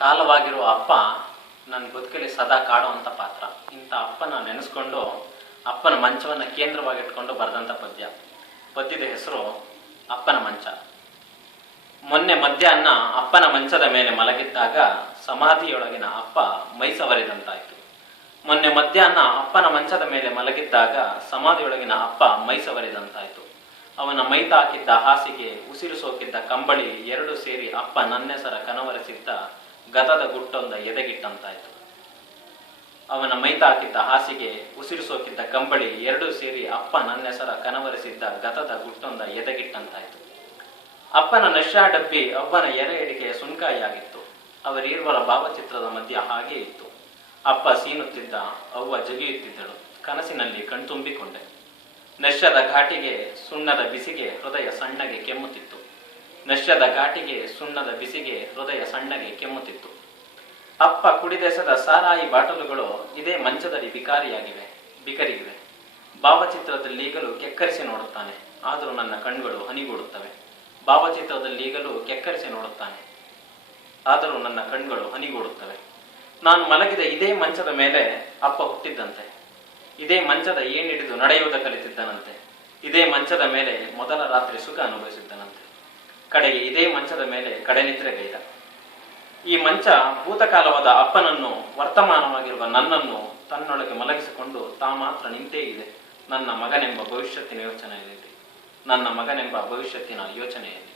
ಕಾಲವಾಗಿರುವ ಅಪ್ಪ ನನ್ನ ಬದುಕಲ್ಲಿ ಸದಾ ಕಾಡುವಂಥ ಪಾತ್ರ. ಇಂಥ ಅಪ್ಪನ ನೆನೆಸ್ಕೊಂಡು ಅಪ್ಪನ ಮಂಚವನ್ನು ಕೇಂದ್ರವಾಗಿಟ್ಕೊಂಡು ಬರೆದಂಥ ಪದ್ಯ. ಪದ್ಯದ ಹೆಸರು ಅಪ್ಪನ ಮಂಚ. ಮೊನ್ನೆ ಮಧ್ಯಾಹ್ನ ಅಪ್ಪನ ಮಂಚದ ಮೇಲೆ ಮಲಗಿದ್ದಾಗ ಸಮಾಧಿಯೊಳಗಿನ ಅಪ್ಪ ಮೈ ಸವರಿದಂತಾಯಿತು ಮೊನ್ನೆ ಮಧ್ಯಾಹ್ನ ಅಪ್ಪನ ಮಂಚದ ಮೇಲೆ ಮಲಗಿದ್ದಾಗ ಸಮಾಧಿಯೊಳಗಿನ ಅಪ್ಪ ಮೈ ಸವರಿದಂತಾಯಿತು ಅವನ ಮೈ ತಾಕಿದ್ದ ಹಾಸಿಗೆ, ಉಸಿರು ಸೋಕಿದ್ದ ಕಂಬಳಿ, ಎರಡು ಸೇರಿ ಅಪ್ಪ ನನ್ನೆಸರ ಕನವರಿಸಿದ್ದ ಗತದ ಗುಟ್ಟೊಂದ ಎದೆಗಿಟ್ಟಂತಾಯಿತು. ಅವನ ಮೈತಾಕಿದ್ದ ಹಾಸಿಗೆ, ಉಸಿರು ಸೋಕಿದ್ದ ಕಂಬಳಿ, ಎರಡೂ ಸೇರಿ ಅಪ್ಪ ನನ್ನೆಸರ ಕನವರಿಸಿದ್ದ ಗತದ ಗುಟ್ಟೊಂದ ಎದೆಗಿಟ್ಟಂತಾಯಿತು. ಅಪ್ಪನ ನಶಾ ಡಬ್ಬಿ ಅವನ ಎರೆ ಎಡಿಕೆಯ ಸುಣ್ಕಾಯಿಯಾಗಿತ್ತು ಅವರೀರ್ವರ ಭಾವಚಿತ್ರದ ಮಧ್ಯ ಹಾಗೆ ಇತ್ತು. ಅಪ್ಪ ಸೀನುತ್ತಿದ್ದ, ಅವ್ವ ಜಗಿಯುತ್ತಿದ್ದಳು. ಕನಸಿನಲ್ಲಿ ಕಣ್ತುಂಬಿಕೊಂಡೆ. ನಶ್ಯದ ಘಾಟಿಗೆ, ಸುಣ್ಣದ ಬಿಸಿಗೆ ಹೃದಯ ಸಣ್ಣಗೆ ಕೆಮ್ಮುತ್ತಿತ್ತು. ನಶ್ಯದ ಘಾಟಿಗೆ, ಸುಣ್ಣದ ಬಿಸಿಗೆ, ಹೃದಯ ಸಣ್ಣಗೆ ಕೆಮ್ಮುತ್ತಿತ್ತು. ಅಪ್ಪ ಕುಡಿದೆಸದ ಸಾರಾಯಿ ಬಾಟಲುಗಳು ಇದೇ ಮಂಚದಲ್ಲಿ ಬಿಕಾರಿಯಾಗಿವೆ, ಬಿಕರಿಗಿವೆ. ಭಾವಚಿತ್ರದಲ್ಲಿ ಈಗಲೂ ಕೆಕ್ಕರಿಸಿ ನೋಡುತ್ತಾನೆ, ಆದರೂ ನನ್ನ ಕಣ್ಗಳು ಹನಿಗೂಡುತ್ತವೆ. ಭಾವಚಿತ್ರದಲ್ಲಿ ಈಗಲೂ ಕೆಕ್ಕರಿಸಿ ನೋಡುತ್ತಾನೆ, ಆದರೂ ನನ್ನ ಕಣ್ಗಳು ಹನಿಗೂಡುತ್ತವೆ. ನಾನು ಮಲಗಿದ ಇದೇ ಮಂಚದ ಮೇಲೆ ಅಪ್ಪ ಹುಟ್ಟಿದ್ದಂತೆ. ಇದೇ ಮಂಚದ ಏನಿಡಿದು ನಡೆಯುವುದ ಕಲಿತಿದ್ದನಂತೆ. ಇದೇ ಮಂಚದ ಮೇಲೆ ಮೊದಲ ರಾತ್ರಿ ಸುಖ ಅನುಭವಿಸಿದ್ದನಂತೆ. ಕಡೆಗೆ, ಇದೇ ಮಂಚದ ಮೇಲೆ ಕಡೆನಿದ್ರೆಗೈದ ಈ ಮಂಚ ಭೂತಕಾಲವಾದ ಅಪ್ಪನನ್ನು, ವರ್ತಮಾನವಾಗಿರುವ ನನ್ನನ್ನು ತನ್ನೊಳಗೆ ಮಲಗಿಸಿಕೊಂಡು ತಾ ಮಾತ್ರ ನಿಂತೇ ಇದೆ. ನನ್ನ ಮಗನೆಂಬ ಭವಿಷ್ಯತ್ತಿನ ಯೋಚನೆಯಲ್ಲಿ ನನ್ನ ಮಗನೆಂಬ ಭವಿಷ್ಯತ್ತಿನ ಯೋಚನೆಯಲ್ಲಿ